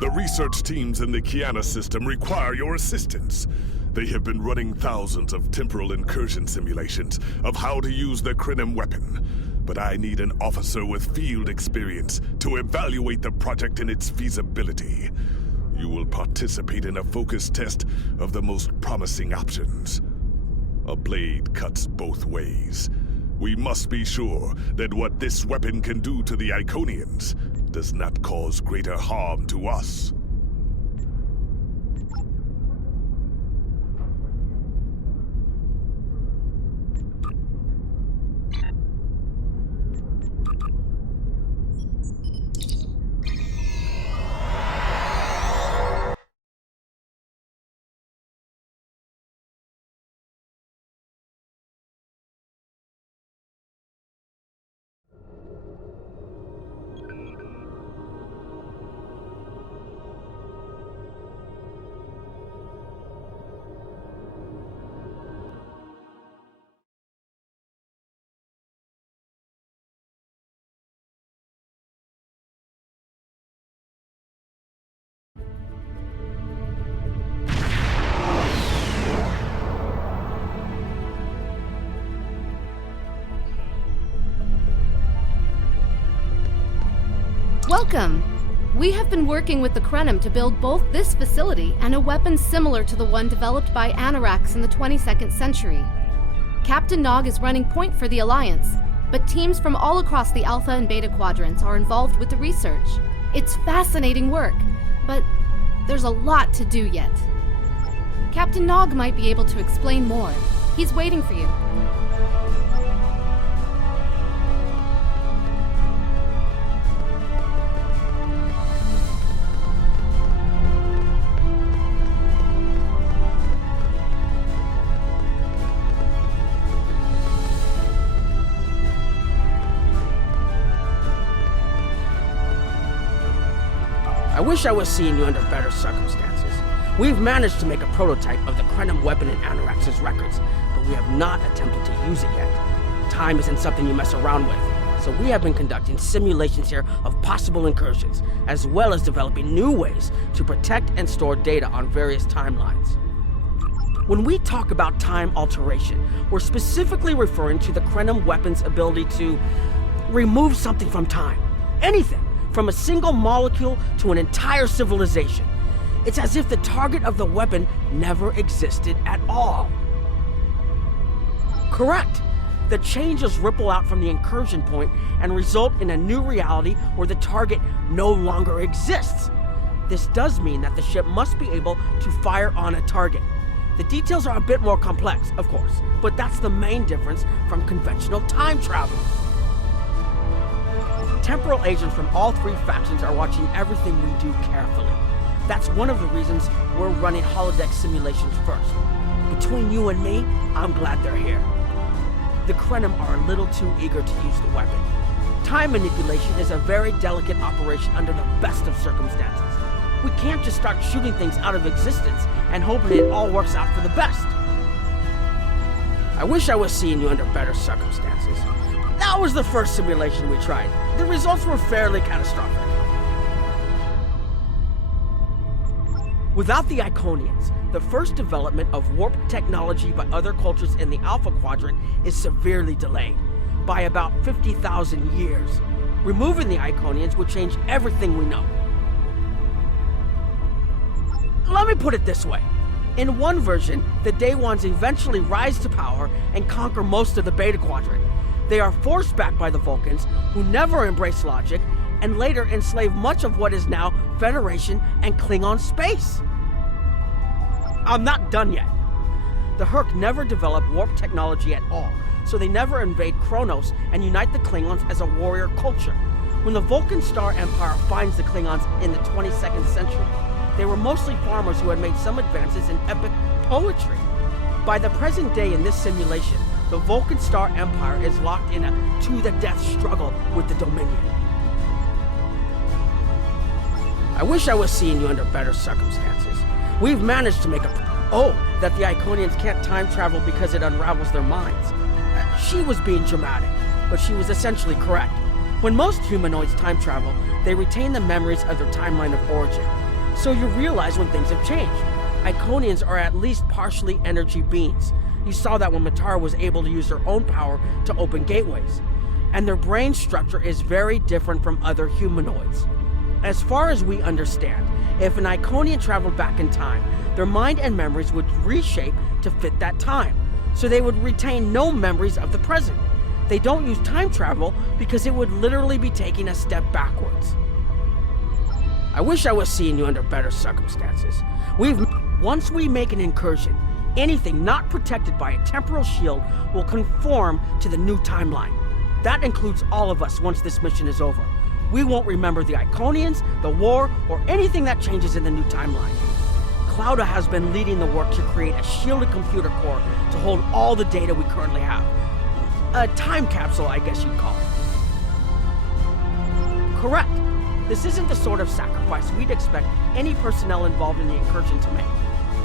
The research teams in the Kiana system require your assistance. They have been running thousands of temporal incursion simulations of how to use the Krenim weapon. But I need an officer with field experience to evaluate the project and its feasibility. You will participate in a focus test of the most promising options. A blade cuts both ways. We must be sure that what this weapon can do to the Iconians does not cause greater harm to us. Welcome! We have been working with the Krenim to build both this facility and a weapon similar to the one developed by Anarax in the 22nd century. Captain Nog is running point for the Alliance, but teams from all across the Alpha and Beta quadrants are involved with the research. It's fascinating work, but there's a lot to do yet. Captain Nog might be able to explain more. He's waiting for you. I wish I was seeing you under better circumstances. We've managed to make a prototype of the Krenim weapon in Anarax's records, but we have not attempted to use it yet. Time isn't something you mess around with, so we have been conducting simulations here of possible incursions, as well as developing new ways to protect and store data on various timelines. When we talk about time alteration, we're specifically referring to the Krenim weapon's ability to remove something from time. Anything. From a single molecule to an entire civilization. It's as if the target of the weapon never existed at all. Correct. The changes ripple out from the incursion point and result in a new reality where the target no longer exists. This does mean that the ship must be able to fire on a target. The details are a bit more complex, of course, but that's the main difference from conventional time travel. Temporal agents from all three factions are watching everything we do carefully. That's one of the reasons we're running holodeck simulations first. Between you and me, I'm glad they're here. The Krenim are a little too eager to use the weapon. Time manipulation is a very delicate operation under the best of circumstances. We can't just start shooting things out of existence and hoping it all works out for the best. I wish I was seeing you under better circumstances. That was the first simulation we tried. The results were fairly catastrophic. Without the Iconians, the first development of warp technology by other cultures in the Alpha Quadrant is severely delayed, by about 50,000 years. Removing the Iconians would change everything we know. Let me put it this way. In one version, the Day Ones eventually rise to power and conquer most of the Beta Quadrant. They are forced back by the Vulcans, who never embrace logic, and later enslave much of what is now Federation and Klingon space. I'm not done yet. The Hur'q never developed warp technology at all, so they never invade Kronos and unite the Klingons as a warrior culture. When the Vulcan Star Empire finds the Klingons in the 22nd century, they were mostly farmers who had made some advances in epic poetry. By the present day in this simulation, the Vulcan Star Empire is locked in a to-the-death struggle with the Dominion. I wish I was seeing you under better circumstances. We've managed to make that the Iconians can't time travel because it unravels their minds. She was being dramatic, but she was essentially correct. When most humanoids time travel, they retain the memories of their timeline of origin. So you realize when things have changed. Iconians are at least partially energy beings. You saw that when Matara was able to use her own power to open gateways. And their brain structure is very different from other humanoids. As far as we understand, if an Iconian traveled back in time, their mind and memories would reshape to fit that time, so they would retain no memories of the present. They don't use time travel because it would literally be taking a step backwards. I wish I was seeing you under better circumstances. Once we make an incursion, anything not protected by a temporal shield will conform to the new timeline. That includes all of us once this mission is over. We won't remember the Iconians, the war, or anything that changes in the new timeline. Clouda has been leading the work to create a shielded computer core to hold all the data we currently have. A time capsule, I guess you'd call it. Correct. This isn't the sort of sacrifice we'd expect any personnel involved in the incursion to make.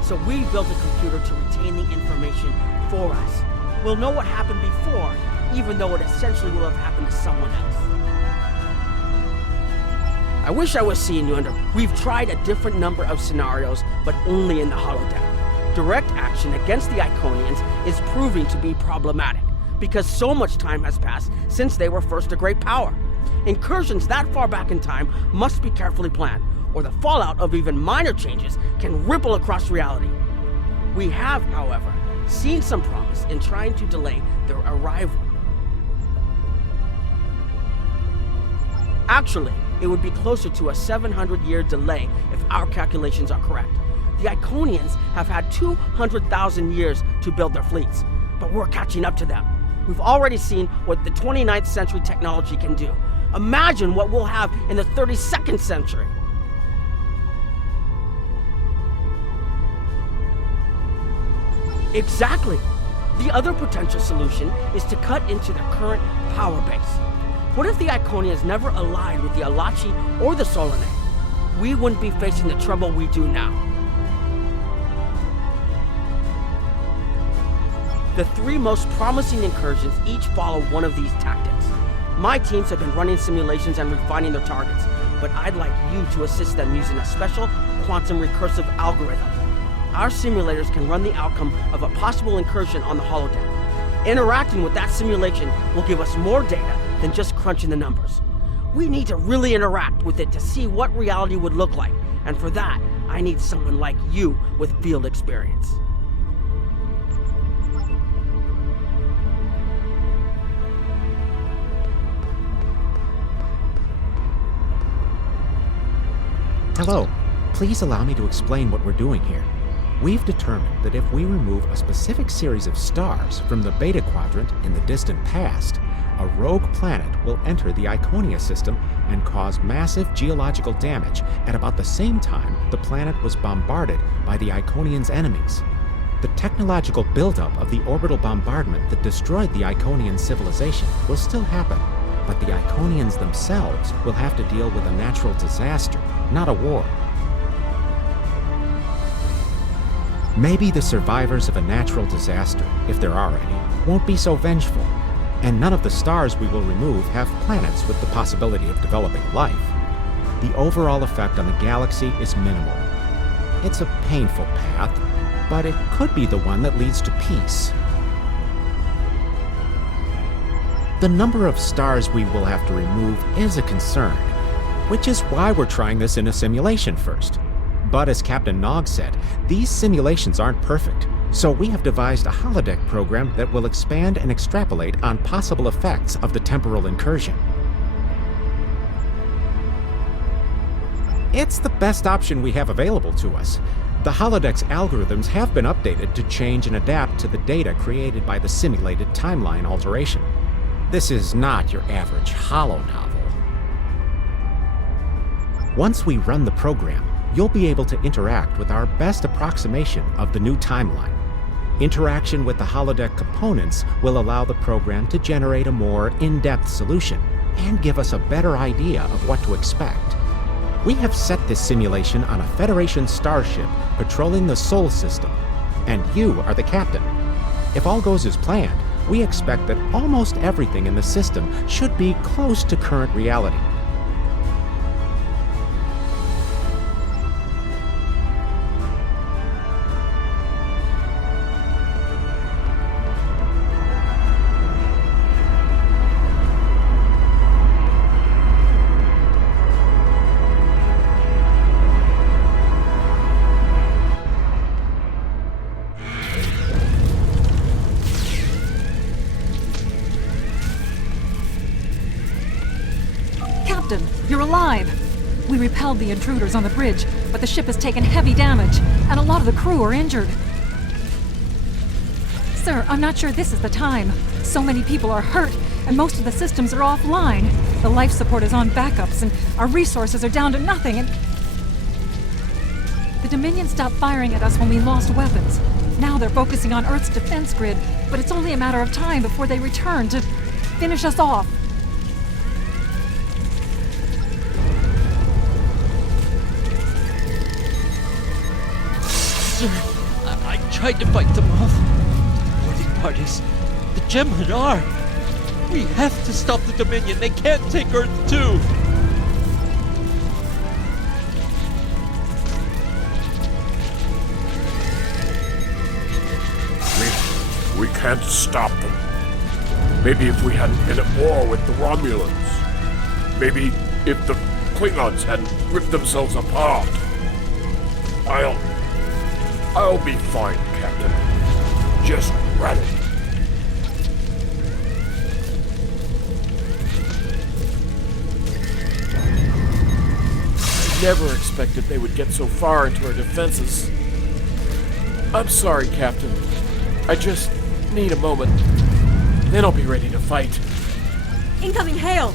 So we built a computer to retain the information for us. We'll know what happened before, even though it essentially will have happened to someone else. I wish I was seeing you under... We've tried a different number of scenarios, but only in the holodeck. Direct action against the Iconians is proving to be problematic, because so much time has passed since they were first a great power. Incursions that far back in time must be carefully planned, or the fallout of even minor changes can ripple across reality. We have, however, seen some promise in trying to delay their arrival. Actually, it would be closer to a 700-year delay if our calculations are correct. The Iconians have had 200,000 years to build their fleets, but we're catching up to them. We've already seen what the 29th century technology can do. Imagine what we'll have in the 32nd century. Exactly. The other potential solution is to cut into their current power base. What if the Iconians never allied with the Alachi or the Solanae? We wouldn't be facing the trouble we do now. The three most promising incursions each follow one of these tactics. My teams have been running simulations and refining their targets, but I'd like you to assist them using a special quantum recursive algorithm. Our simulators can run the outcome of a possible incursion on the holodeck. Interacting with that simulation will give us more data than just crunching the numbers. We need to really interact with it to see what reality would look like, and for that, I need someone like you with field experience. Hello. Please allow me to explain what we're doing here. We've determined that if we remove a specific series of stars from the Beta Quadrant in the distant past, a rogue planet will enter the Iconia system and cause massive geological damage at about the same time the planet was bombarded by the Iconians' enemies. The technological buildup of the orbital bombardment that destroyed the Iconian civilization will still happen, but the Iconians themselves will have to deal with a natural disaster, not a war. Maybe the survivors of a natural disaster, if there are any, won't be so vengeful, and none of the stars we will remove have planets with the possibility of developing life. The overall effect on the galaxy is minimal. It's a painful path, but it could be the one that leads to peace. The number of stars we will have to remove is a concern, which is why we're trying this in a simulation first. But as Captain Nog said, these simulations aren't perfect, so we have devised a holodeck program that will expand and extrapolate on possible effects of the temporal incursion. It's the best option we have available to us. The holodeck's algorithms have been updated to change and adapt to the data created by the simulated timeline alteration. This is not your average holo novel. Once we run the program, you'll be able to interact with our best approximation of the new timeline. Interaction with the holodeck components will allow the program to generate a more in-depth solution and give us a better idea of what to expect. We have set this simulation on a Federation starship patrolling the Sol system, and you are the captain. If all goes as planned, we expect that almost everything in the system should be close to current reality. Captain, you're alive! We repelled the intruders on the bridge, but the ship has taken heavy damage, and a lot of the crew are injured. Sir, I'm not sure this is the time. So many people are hurt, and most of the systems are offline. The life support is on backups, and our resources are down to nothing, and... The Dominion stopped firing at us when we lost weapons. Now they're focusing on Earth's defense grid, but it's only a matter of time before they return to finish us off. Sir, I tried to fight them off. Boarding parties. The Jem'Hadar. We have to stop the Dominion. They can't take Earth too. We can't stop them. Maybe if we hadn't been at war with the Romulans. Maybe if the Klingons hadn't ripped themselves apart. I'll be fine, Captain. Just run it. I never expected they would get so far into our defenses. I'm sorry, Captain. I just need a moment. Then I'll be ready to fight. Incoming hail!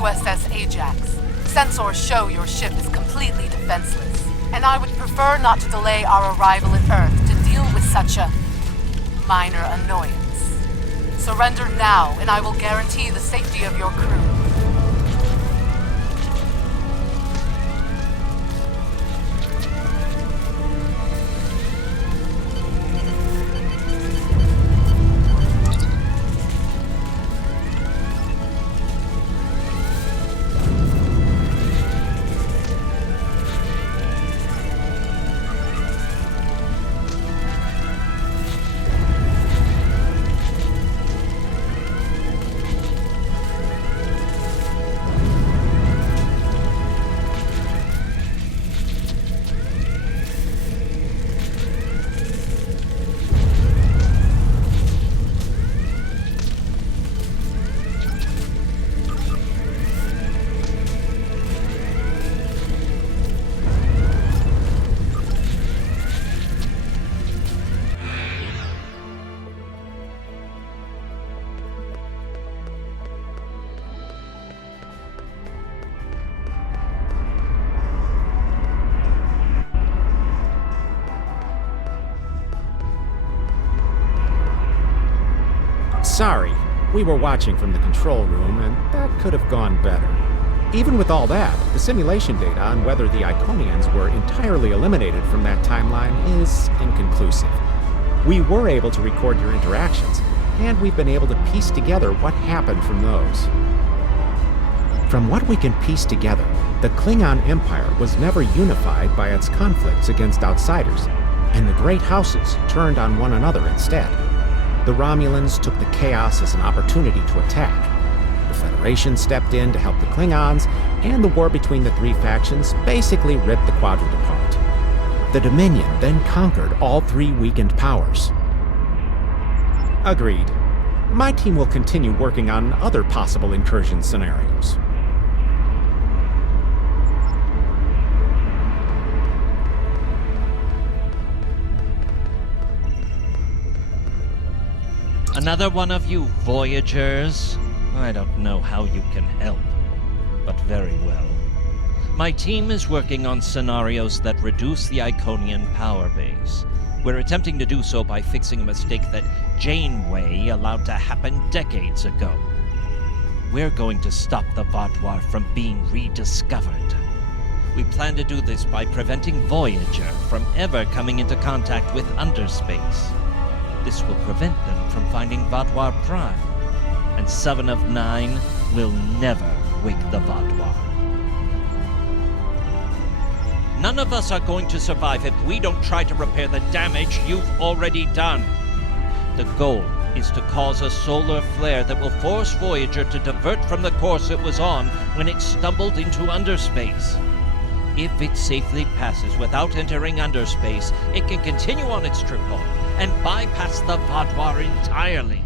USS Ajax. Sensors show your ship is completely defenseless, and I would prefer not to delay our arrival at Earth to deal with such a minor annoyance. Surrender now, and I will guarantee the safety of your crew. Sorry, we were watching from the control room, and that could have gone better. Even with all that, the simulation data on whether the Iconians were entirely eliminated from that timeline is inconclusive. We were able to record your interactions, and we've been able to piece together what happened from those. From what we can piece together, the Klingon Empire was never unified by its conflicts against outsiders, and the Great Houses turned on one another instead. The Romulans took the chaos as an opportunity to attack. The Federation stepped in to help the Klingons, and the war between the three factions basically ripped the quadrant apart. The Dominion then conquered all three weakened powers. Agreed. My team will continue working on other possible incursion scenarios. Another one of you Voyagers? I don't know how you can help, but very well. My team is working on scenarios that reduce the Iconian power base. We're attempting to do so by fixing a mistake that Janeway allowed to happen decades ago. We're going to stop the Vaadwaur from being rediscovered. We plan to do this by preventing Voyager from ever coming into contact with Underspace. This will prevent them from finding Vaadwaur Prime, and 7 of 9 will never wake the Vaadwaur. None of us are going to survive if we don't try to repair the damage you've already done. The goal is to cause a solar flare that will force Voyager to divert from the course it was on when it stumbled into Underspace. If it safely passes without entering underspace, it can continue on its trip home and bypass the Vaadwaur entirely.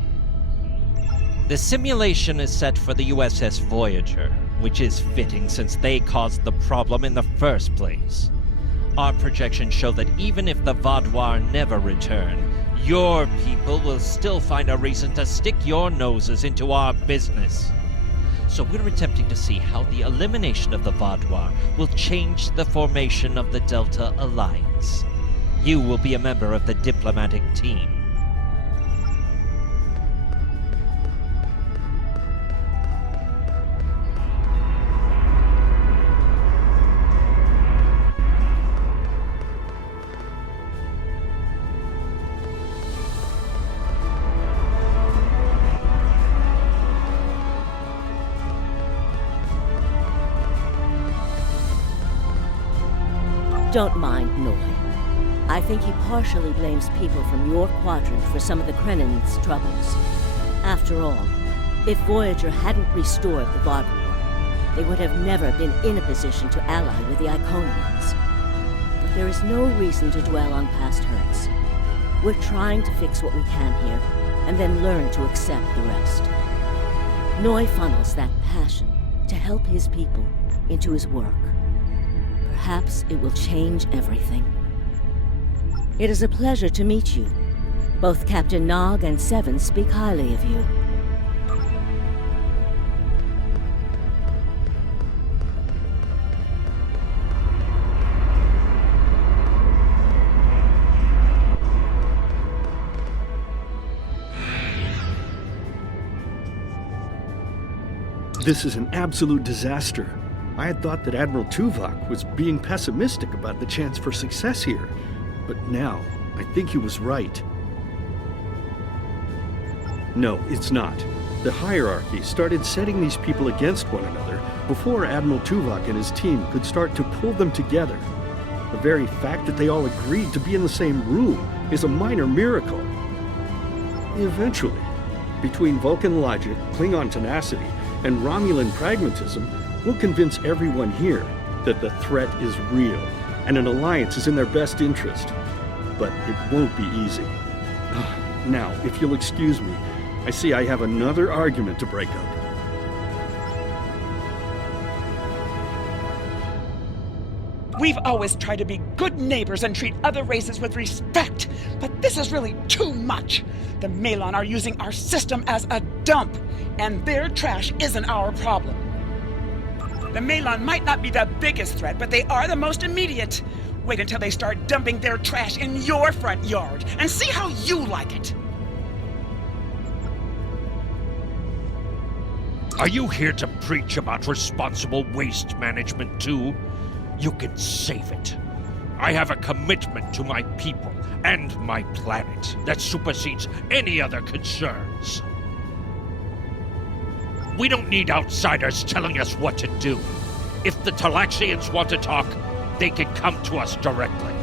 The simulation is set for the USS Voyager, which is fitting since they caused the problem in the first place. Our projections show that even if the Vaadwaur never return, your people will still find a reason to stick your noses into our business. So we're attempting to see how the elimination of the Vaadwaur will change the formation of the Delta Alliance. You will be a member of the diplomatic team. Don't mind Noi. I think he partially blames people from your quadrant for some of the Krennin's troubles. After all, if Voyager hadn't restored the Vaadwaur, they would have never been in a position to ally with the Iconians. But there is no reason to dwell on past hurts. We're trying to fix what we can here, and then learn to accept the rest. Noi funnels that passion to help his people into his work. Perhaps it will change everything. It is a pleasure to meet you. Both Captain Nog and Seven speak highly of you. This is an absolute disaster. I had thought that Admiral Tuvok was being pessimistic about the chance for success here, but now I think he was right. No, it's not. The hierarchy started setting these people against one another before Admiral Tuvok and his team could start to pull them together. The very fact that they all agreed to be in the same room is a minor miracle. Eventually, between Vulcan logic, Klingon tenacity, and Romulan pragmatism, we'll convince everyone here that the threat is real and an alliance is in their best interest. But it won't be easy. Now, if you'll excuse me, I see I have another argument to break up. We've always tried to be good neighbors and treat other races with respect, but this is really too much. The Maelon are using our system as a dump, and their trash isn't our problem. The Maelon might not be the biggest threat, but they are the most immediate. Wait until they start dumping their trash in your front yard, and see how you like it. Are you here to preach about responsible waste management too? You can save it. I have a commitment to my people and my planet that supersedes any other concerns. We don't need outsiders telling us what to do. If the Talaxians want to talk, they can come to us directly.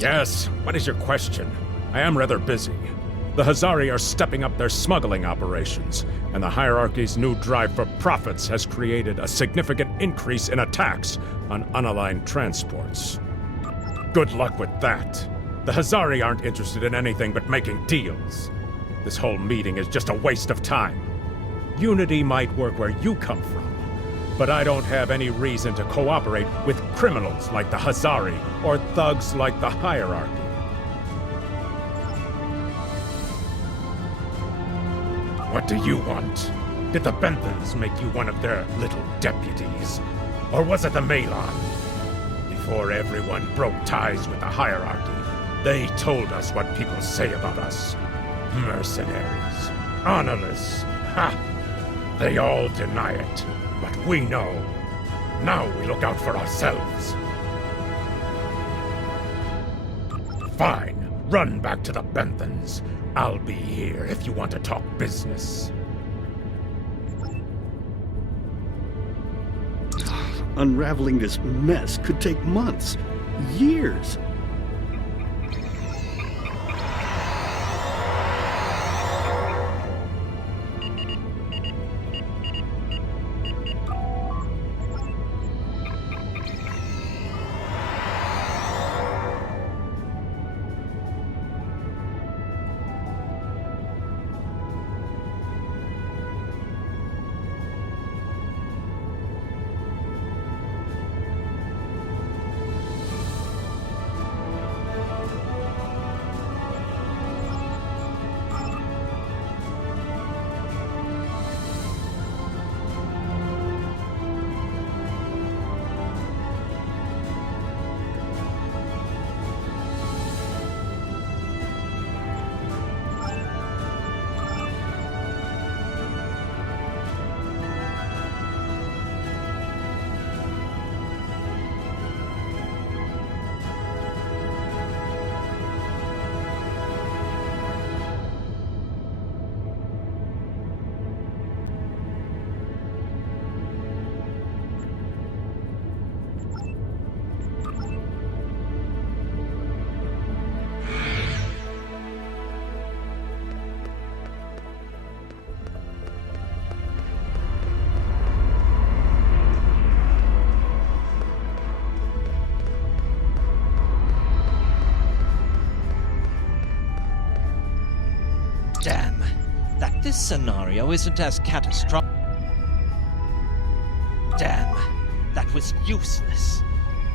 Yes, what is your question? I am rather busy. The Hazari are stepping up their smuggling operations, and the hierarchy's new drive for profits has created a significant increase in attacks on unaligned transports. Good luck with that. The Hazari aren't interested in anything but making deals. This whole meeting is just a waste of time. Unity might work where you come from, but I don't have any reason to cooperate with criminals like the Hazari or thugs like the hierarchy. What do you want? Did the Benthans make you one of their little deputies? Or was it the Malon? Before everyone broke ties with the hierarchy, they told us what people say about us. Mercenaries. Honorless. Ha! They all deny it, but we know. Now we look out for ourselves. Fine. Run back to the Benthans. I'll be here if you want to talk business. Unraveling this mess could take months, years. Damn, that this scenario isn't as catastrophic. Damn, that was useless.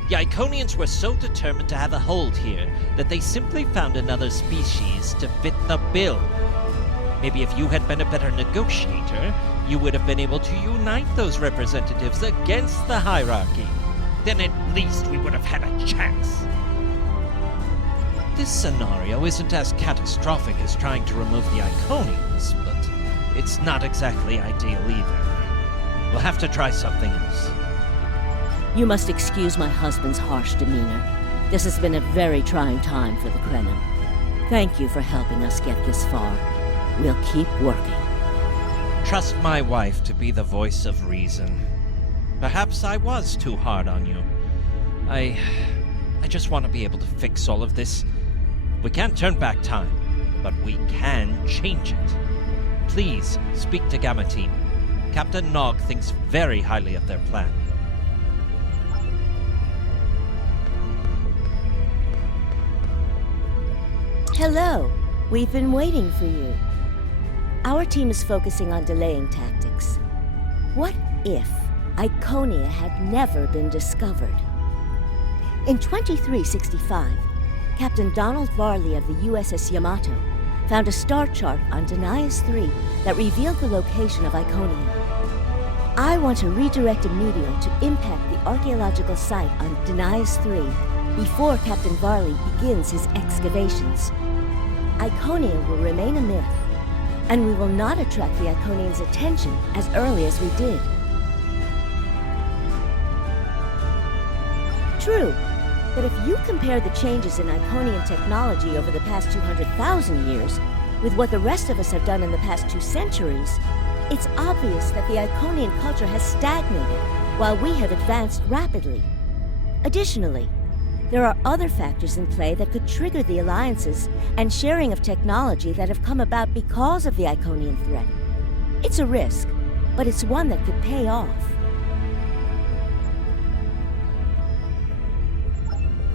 The Iconians were so determined to have a hold here that they simply found another species to fit the bill. Maybe if you had been a better negotiator, you would have been able to unite those representatives against the hierarchy. Then at least we would have had a chance. This scenario isn't as catastrophic as trying to remove the Iconians, but it's not exactly ideal either. We'll have to try something else. You must excuse my husband's harsh demeanor. This has been a very trying time for the Krenim. Thank you for helping us get this far. We'll keep working. Trust my wife to be the voice of reason. Perhaps I was too hard on you. I just want to be able to fix all of this. We can't turn back time, but we can change it. Please speak to Gamma Team. Captain Nog thinks very highly of their plan. Hello. We've been waiting for you. Our team is focusing on delaying tactics. What if Iconia had never been discovered? In 2365, Captain Donald Varley of the USS Yamato found a star chart on Denias 3 that revealed the location of Iconia. I want to redirect a meteor to impact the archaeological site on Denias 3 before Captain Varley begins his excavations. Iconia will remain a myth, and we will not attract the Iconians' attention as early as we did. True. But if you compare the changes in Iconian technology over the past 200,000 years with what the rest of us have done in the past 2 centuries, it's obvious that the Iconian culture has stagnated while we have advanced rapidly. Additionally, there are other factors in play that could trigger the alliances and sharing of technology that have come about because of the Iconian threat. It's a risk, but it's one that could pay off.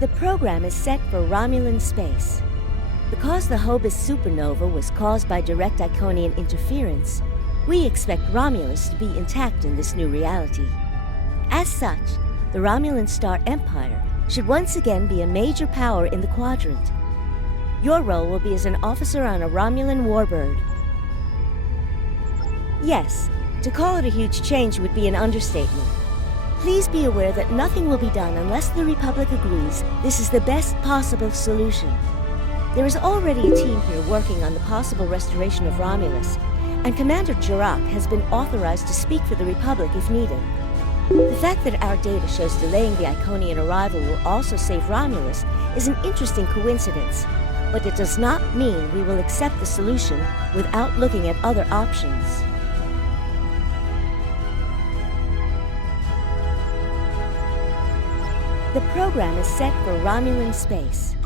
The program is set for Romulan space. Because the Hobus supernova was caused by direct Iconian interference, we expect Romulus to be intact in this new reality. As such, the Romulan Star Empire should once again be a major power in the quadrant. Your role will be as an officer on a Romulan warbird. Yes, To call it a huge change would be an understatement. Please be aware that nothing will be done unless the Republic agrees this is the best possible solution. There is already a team here working on the possible restoration of Romulus, and Commander Jirak has been authorized to speak for the Republic if needed. The fact that our data shows delaying the Iconian arrival will also save Romulus is an interesting coincidence, but it does not mean we will accept the solution without looking at other options. The program is set for Romulan space.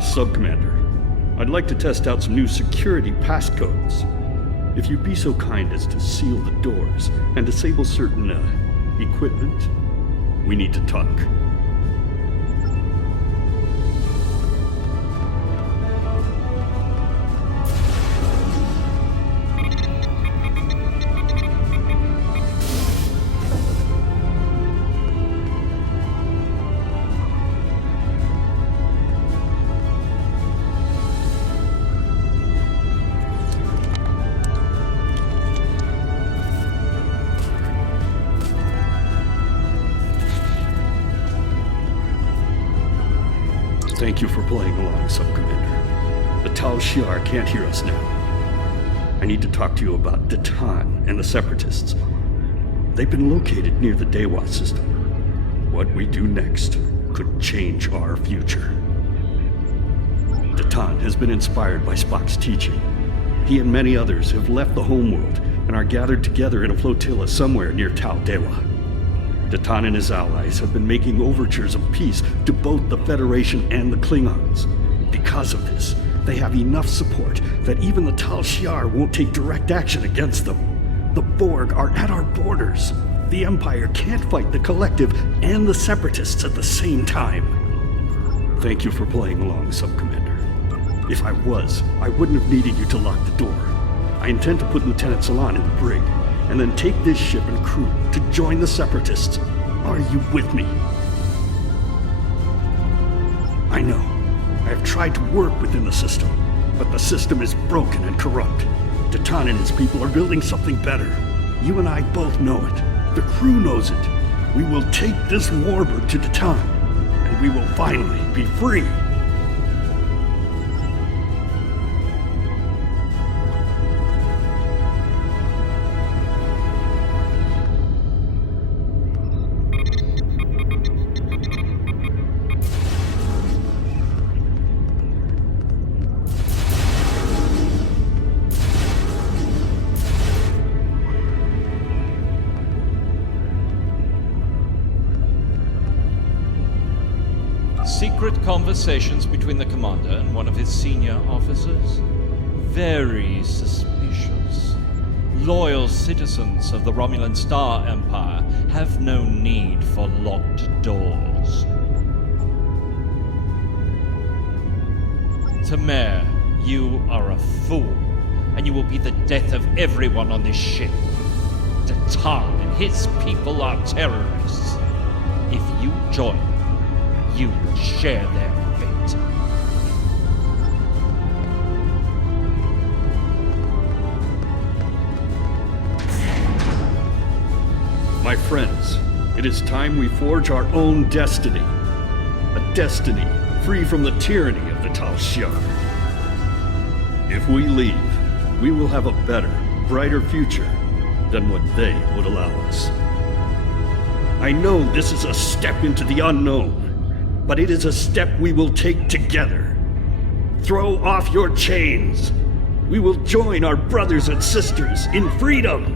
Sub-Commander, I'd like to test out some new security passcodes. If you'd be so kind as to seal the doors and disable certain, equipment, we need to talk. Thank you for playing along, Sub-Commander. The Tal Shiar can't hear us now. I need to talk to you about Datan and the Separatists. They've been located near the Dewa system. What we do next could change our future. Datan has been inspired by Spock's teaching. He and many others have left the homeworld and are gathered together in a flotilla somewhere near Tal Dewa. Datan and his allies have been making overtures of peace to both the Federation and the Klingons. Because of this, they have enough support that even the Tal Shiar won't take direct action against them. The Borg are at our borders. The Empire can't fight the Collective and the Separatists at the same time. Thank you for playing along, Sub-Commander. If I was, I wouldn't have needed you to lock the door. I intend to put Lieutenant Salan in the brig, and then take this ship and crew to join the Separatists. Are you with me? I know. I have tried to work within the system, but the system is broken and corrupt. Datan and his people are building something better. You and I both know it. The crew knows it. We will take this warbird to Datan, and we will finally be free. Secret conversations between the commander and one of his senior officers? Very suspicious. Loyal citizens of the Romulan Star Empire have no need for locked doors. Temer, you are a fool, and you will be the death of everyone on this ship. Datan and his people are terrorists. If you join, you will share their fate. My friends, it is time we forge our own destiny. A destiny free from the tyranny of the Tal Shiar. If we leave, we will have a better, brighter future than what they would allow us. I know this is a step into the unknown, but it is a step we will take together. Throw off your chains. We will join our brothers and sisters in freedom.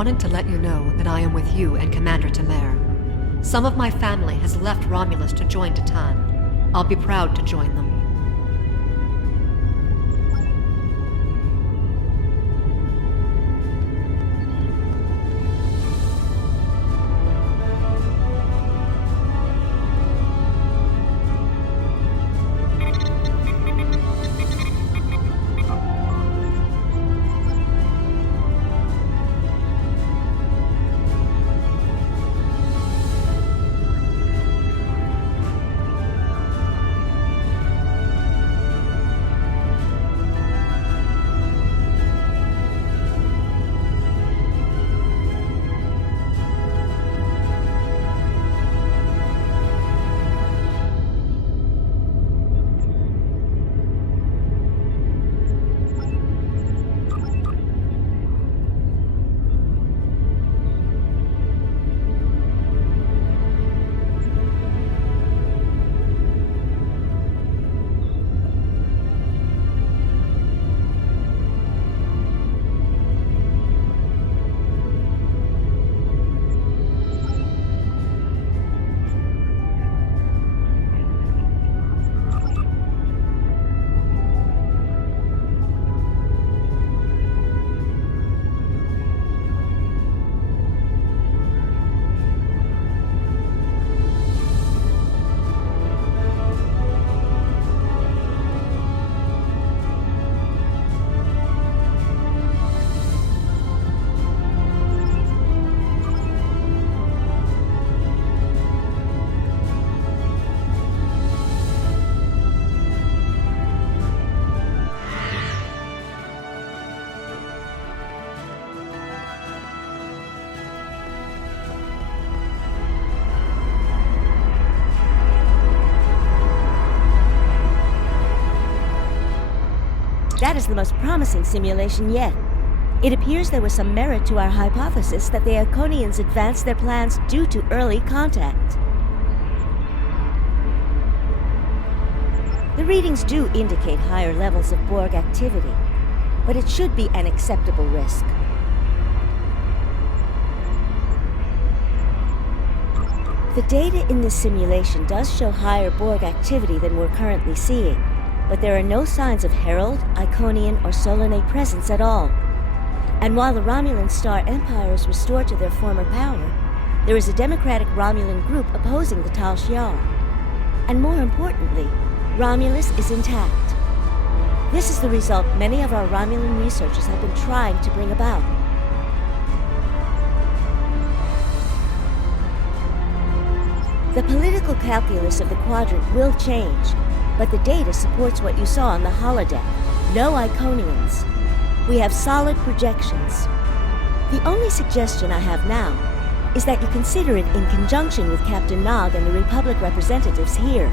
wanted to let you know that I am with you and Commander Tamer. Some of my family has left Romulus to join Titan. I'll be proud to join them. That is the most promising simulation yet. It appears there was some merit to our hypothesis that the Iconians advanced their plans due to early contact. The readings do indicate higher levels of Borg activity, but it should be an acceptable risk. The data in this simulation does show higher Borg activity than we're currently seeing, but there are no signs of Herald, Iconian, or Solanae presence at all. And while the Romulan Star Empire is restored to their former power, there is a democratic Romulan group opposing the Tal Shiar. And more importantly, Romulus is intact. This is the result many of our Romulan researchers have been trying to bring about. The political calculus of the Quadrant will change, but the data supports what you saw on the holodeck. No Iconians. We have solid projections. The only suggestion I have now is that you consider it in conjunction with Captain Nog and the Republic representatives here.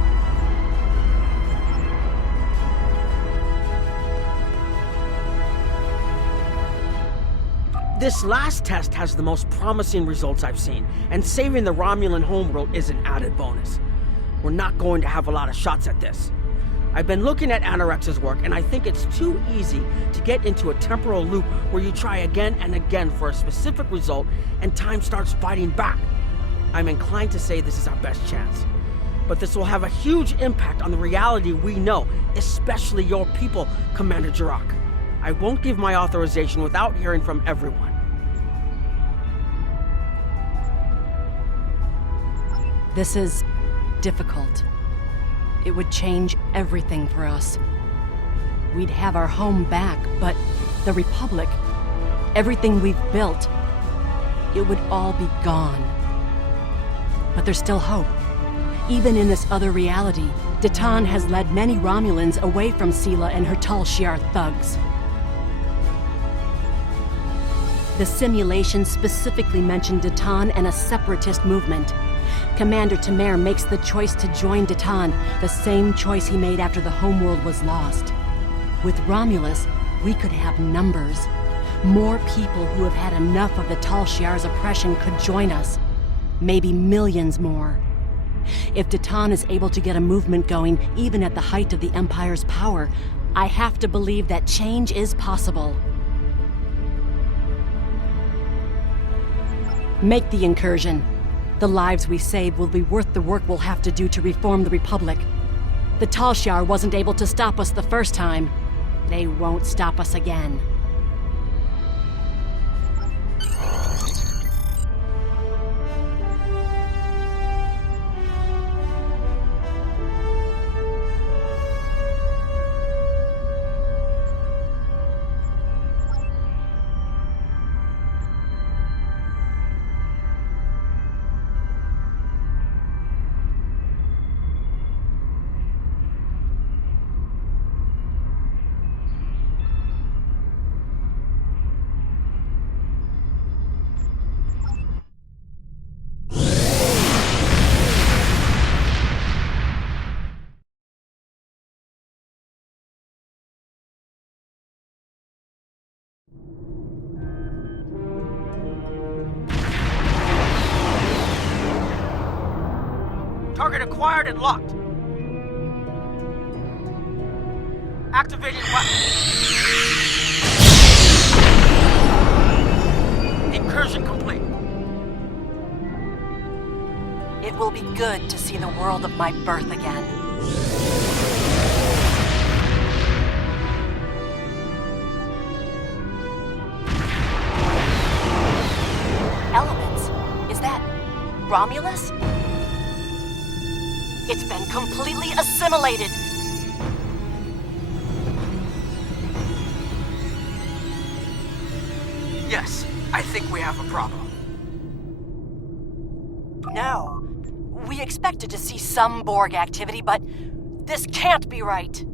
This last test has the most promising results I've seen, and saving the Romulan homeworld is an added bonus. We're not going to have a lot of shots at this. I've been looking at Anorex's work, and I think it's too easy to get into a temporal loop where you try again and again for a specific result, and time starts fighting back. I'm inclined to say this is our best chance. But this will have a huge impact on the reality we know, especially your people, Commander Jirak. I won't give my authorization without hearing from everyone. This is difficult. It would change everything for us. We'd have our home back, but the Republic, everything we've built, it would all be gone. But there's still hope. Even in this other reality, Datan has led many Romulans away from Sela and her Tal Shiar thugs. The simulation specifically mentioned Datan and a separatist movement. Commander Tamer makes the choice to join Datan, the same choice he made after the homeworld was lost. With Romulus, we could have numbers. More people who have had enough of the Tal Shiar's oppression could join us. Maybe millions more. If Datan is able to get a movement going, even at the height of the Empire's power, I have to believe that change is possible. Make the incursion. The lives we save will be worth the work we'll have to do to reform the Republic. The Tal Shiar wasn't able to stop us the first time. They won't stop us again. Target acquired and locked. Activating weapon. Incursion complete. It will be good to see the world of my birth again. Elements? Is that Romulus? It's been completely assimilated. Yes, I think we have a problem. No. We expected to see some Borg activity, but this can't be right.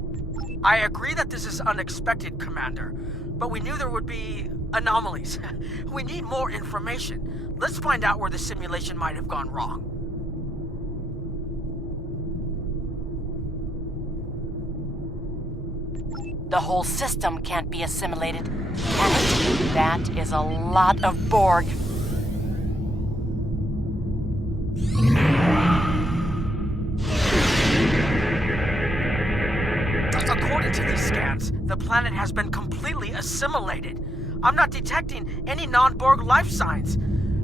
I agree that this is unexpected, Commander, but we knew there would be anomalies. We need more information. Let's find out where the simulation might have gone wrong. The whole system can't be assimilated, can it? That is a lot of Borg. According to these scans, the planet has been completely assimilated. I'm not detecting any non-Borg life signs.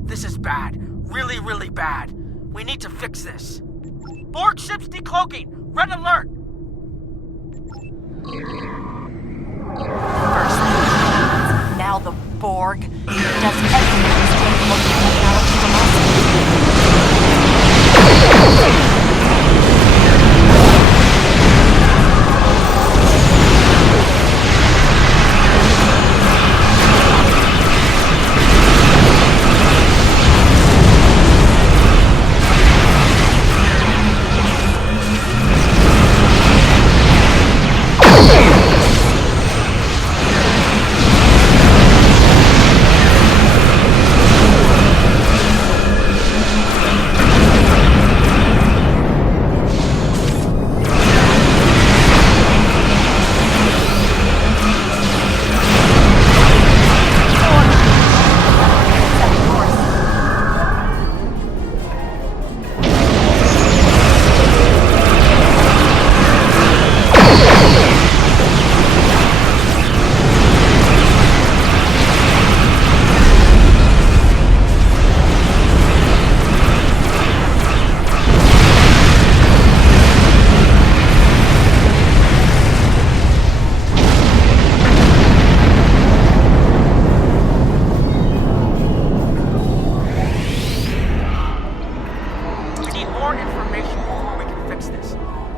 This is bad. Really, really bad. We need to fix this. Borg ships decloaking! Red alert! First, now the Borg does everything to steal Borg technology from us.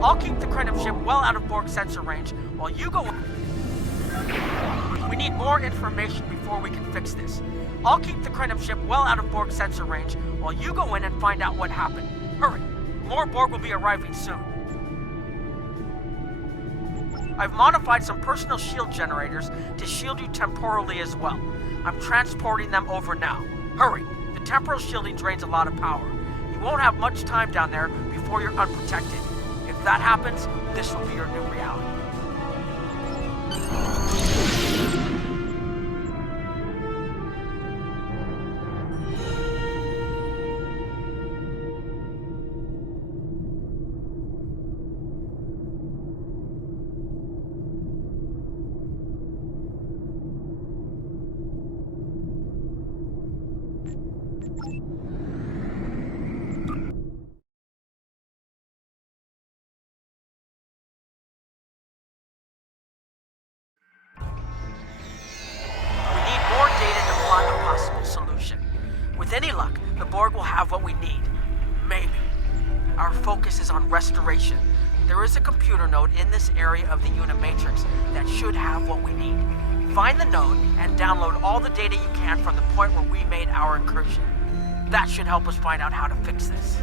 I'll keep the Krenim ship well out of Borg sensor range while you go... We need more information before we can fix this. I'll keep the Krenim ship well out of Borg sensor range while you go in and find out what happened. Hurry! More Borg will be arriving soon. I've modified some personal shield generators to shield you temporally as well. I'm transporting them over now. Hurry! The temporal shielding drains a lot of power. You won't have much time down there before you're unprotected. If that happens, this will be your new reality. Borg will have what we need. Maybe. Our focus is on restoration. There is a computer node in this area of the Unimatrix that should have what we need. Find the node and download all the data you can from the point where we made our incursion. That should help us find out how to fix this.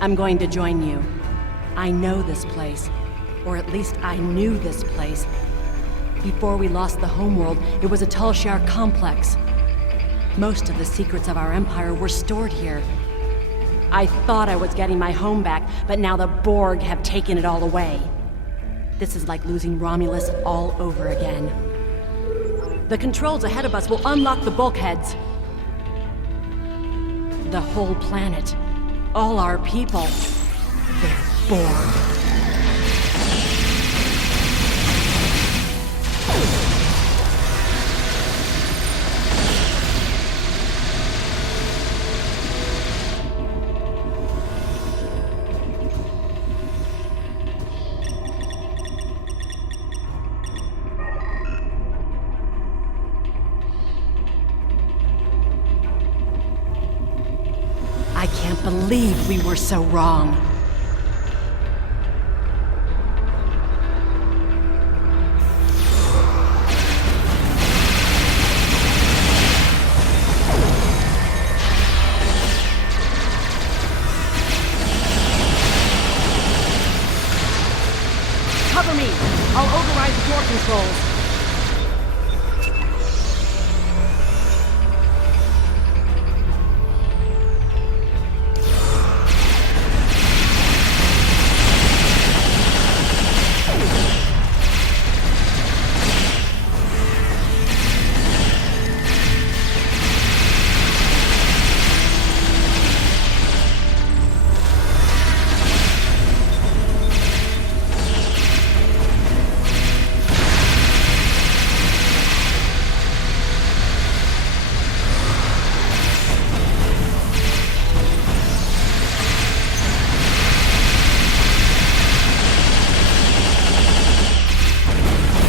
I'm going to join you. I know this place. Or at least I knew this place. Before we lost the homeworld, it was a Tal Shiar complex. Most of the secrets of our empire were stored here. I thought I was getting my home back, but now the Borg have taken it all away. This is like losing Romulus all over again. The controls ahead of us will unlock the bulkheads. The whole planet. All our people. They're Borg. I can't believe we were so wrong. Cover me! I'll override the door controls.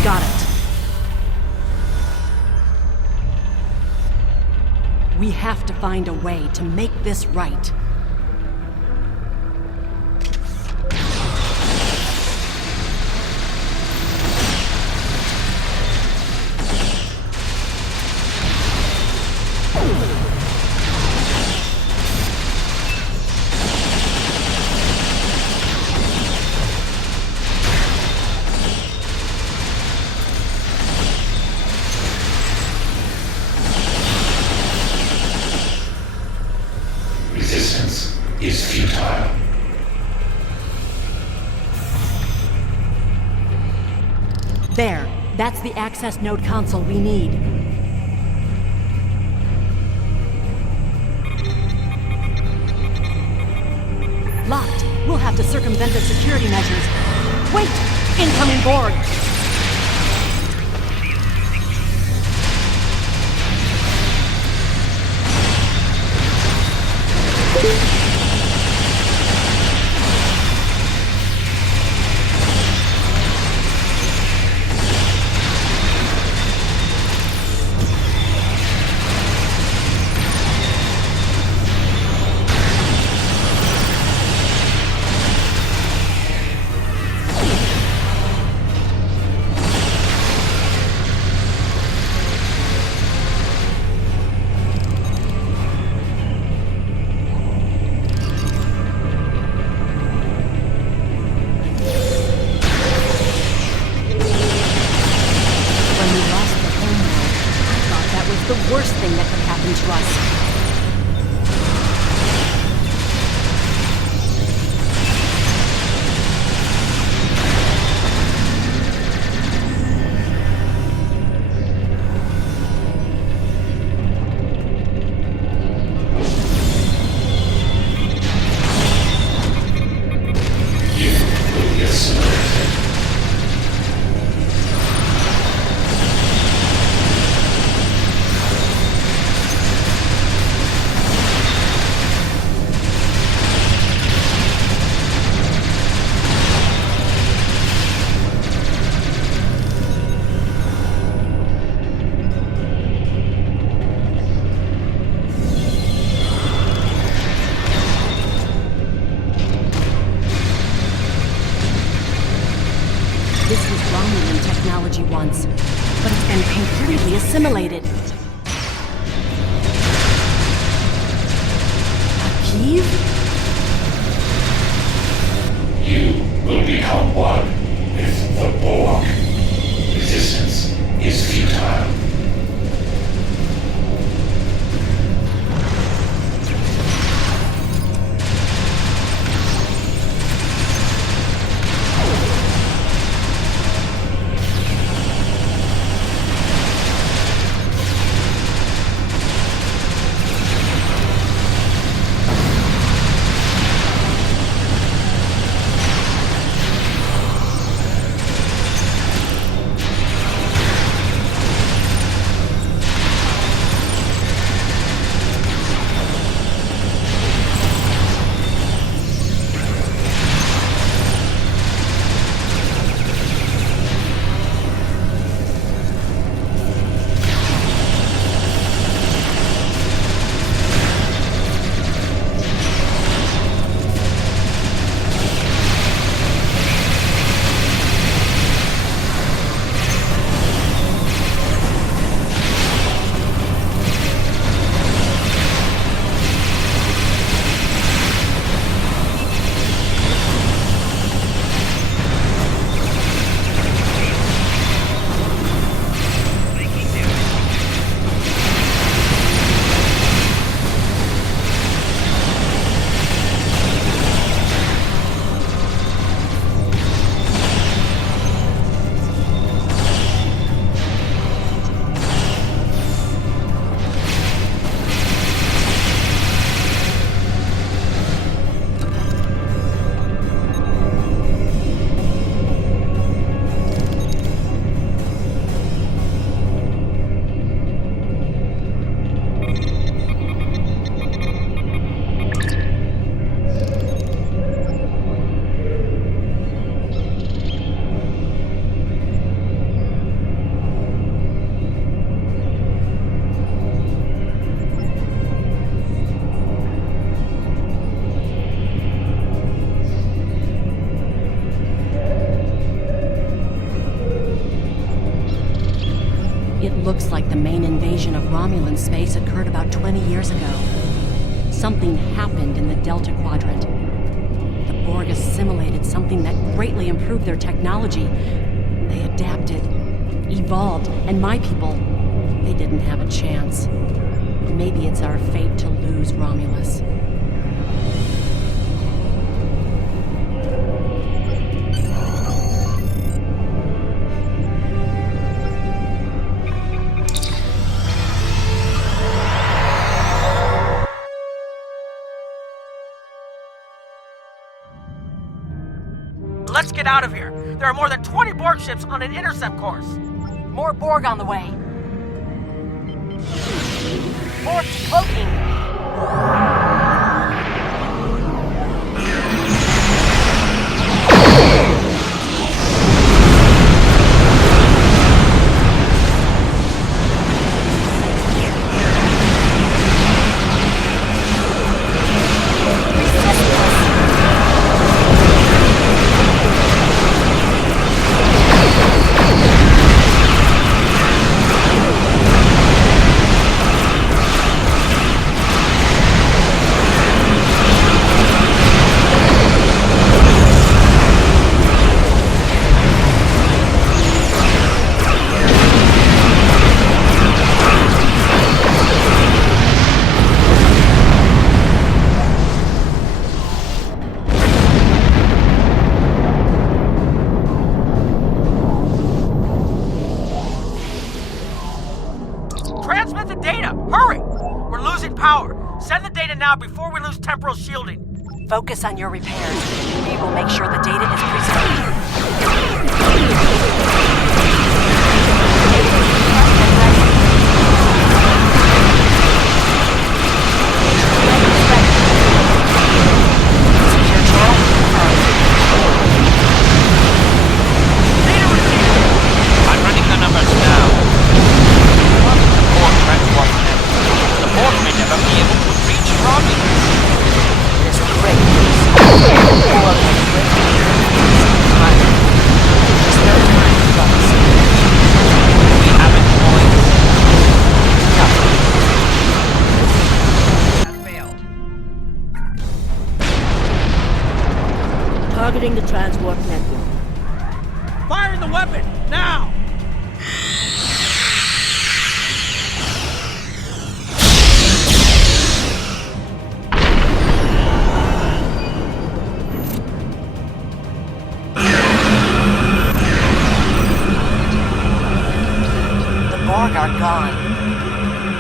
Got it. We have to find a way to make this right. Resistance is futile. There. That's the access node console we need. Locked. We'll have to circumvent the security measures. Wait! Incoming Borg! assimilated. Akiv? You will become one with the Borg. Resistance is futile. Looks like the main invasion of Romulan space occurred about 20 years ago. Something happened in the Delta Quadrant. The Borg assimilated something that greatly improved their technology. They adapted, evolved, and my people, they didn't have a chance. Maybe it's our fate to lose Romulus. Let's get out of here. There are more than 20 Borg ships on an intercept course. More Borg on the way. Borg cloaking. Transmit the data! Hurry! We're losing power. Send the data now before we lose temporal shielding. Focus on your repairs. We will make sure the data is preserved. I'm running the numbers now. The Borg may never be able to reach Romulus. There's great news. There's no time to Targeting the transwarp network. Fire the weapon, now! The Borg are gone.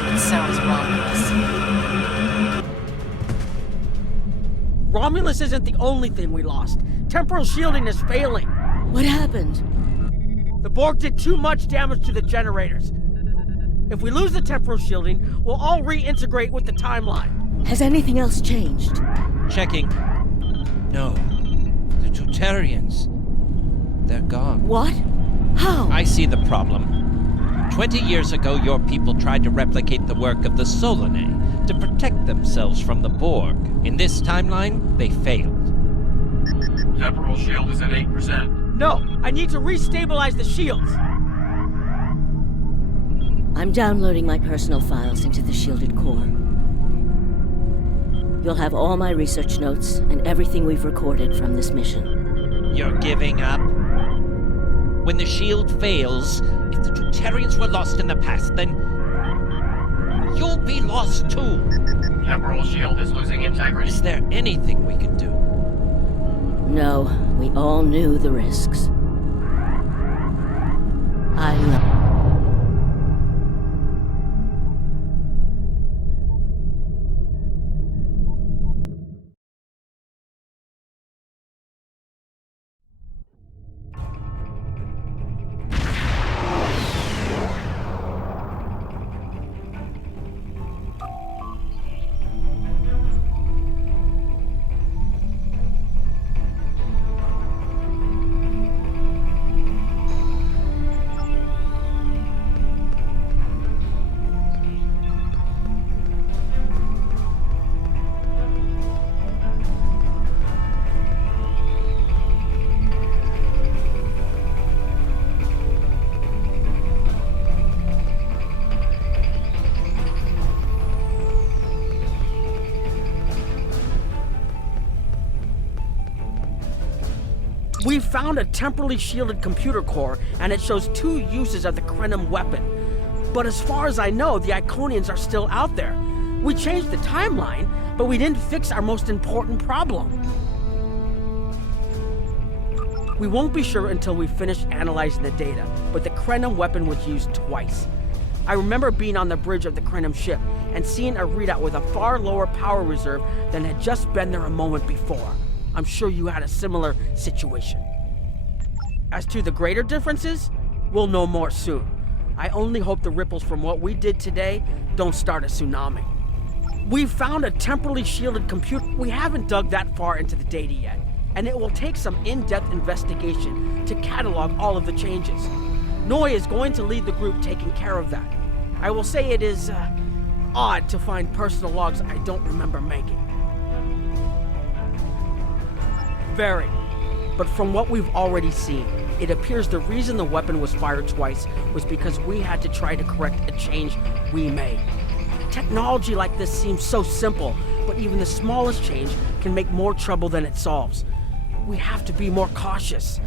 And so is Romulus. Romulus isn't the only thing we lost. Temporal shielding is failing. What happened? The Borg did too much damage to the generators. If we lose the temporal shielding, we'll all reintegrate with the timeline. Has anything else changed? Checking. No. The Tutarians. They're gone. What? How? I see the problem. 20 years ago, your people tried to replicate the work of the Solanae to protect themselves from the Borg. In this timeline, they failed. Temporal shield is at 8%. No, I need to restabilize the shields. I'm downloading my personal files into the shielded core. You'll have all my research notes and everything we've recorded from this mission. You're giving up? When the shield fails, if the Tutarians were lost in the past, then you'll be lost too. Temporal shield is losing integrity. Is there anything we can do? No, we all knew the risks. I love. We found a temporally shielded computer core, and it shows 2 uses of the Krenim weapon. But as far as I know, the Iconians are still out there. We changed the timeline, but we didn't fix our most important problem. We won't be sure until we finish analyzing the data, but the Krenim weapon was used twice. I remember being on the bridge of the Krenim ship and seeing a readout with a far lower power reserve than had just been there a moment before. I'm sure you had a similar situation. As to the greater differences, we'll know more soon. I only hope the ripples from what we did today don't start a tsunami. We've found a temporally shielded computer. We haven't dug that far into the data yet, and it will take some in-depth investigation to catalog all of the changes. Noi is going to lead the group taking care of that. I will say it is odd to find personal logs I don't remember making. Very. But from what we've already seen, it appears the reason the weapon was fired twice was because we had to try to correct a change we made. Technology like this seems so simple, but even the smallest change can make more trouble than it solves. We have to be more cautious.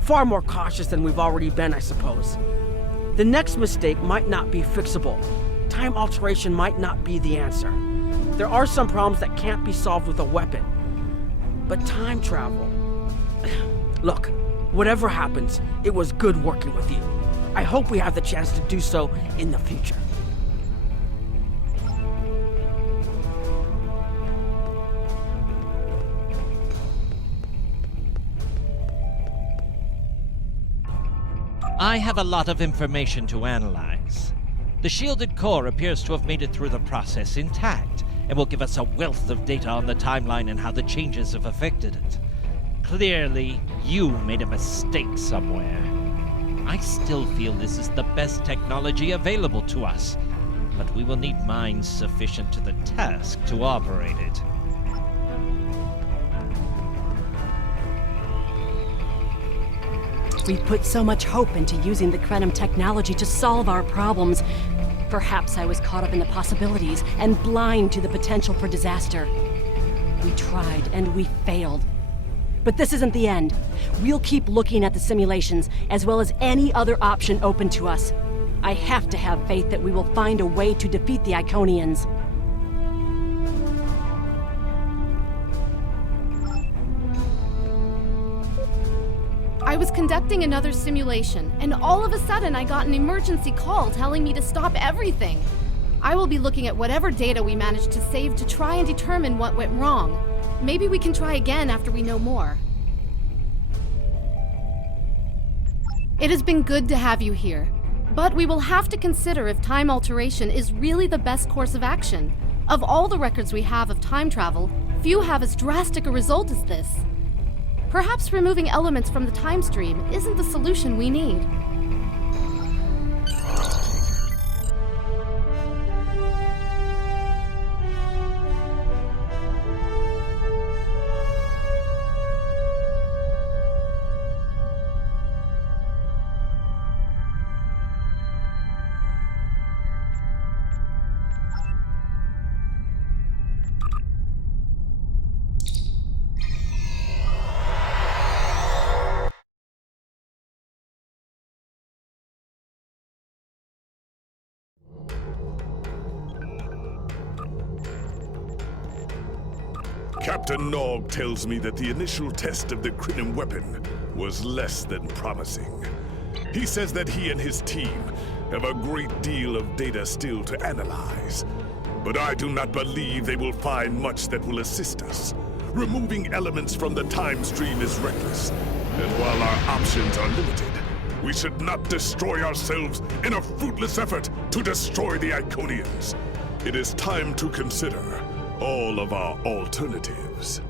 Far more cautious than we've already been, I suppose. The next mistake might not be fixable. Time alteration might not be the answer. There are some problems that can't be solved with a weapon. But time travel... Look, whatever happens, it was good working with you. I hope we have the chance to do so in the future. I have a lot of information to analyze. The shielded core appears to have made it through the process intact, and will give us a wealth of data on the timeline and how the changes have affected it. Clearly, you made a mistake somewhere. I still feel this is the best technology available to us, but we will need minds sufficient to the task to operate it. We've put so much hope into using the Krenim technology to solve our problems. Perhaps I was caught up in the possibilities and blind to the potential for disaster. We tried and we failed. But this isn't the end. We'll keep looking at the simulations, as well as any other option open to us. I have to have faith that we will find a way to defeat the Iconians. I was conducting another simulation, and all of a sudden I got an emergency call telling me to stop everything. I will be looking at whatever data we managed to save to try and determine what went wrong. Maybe we can try again after we know more. It has been good to have you here, but we will have to consider if time alteration is really the best course of action. Of all the records we have of time travel, few have as drastic a result as this. Perhaps removing elements from the time stream isn't the solution we need. Captain Nog tells me that the initial test of the Crinum weapon was less than promising. He says that he and his team have a great deal of data still to analyze. But I do not believe they will find much that will assist us. Removing elements from the time stream is reckless, and while our options are limited, we should not destroy ourselves in a fruitless effort to destroy the Iconians. It is time to consider all of our alternatives.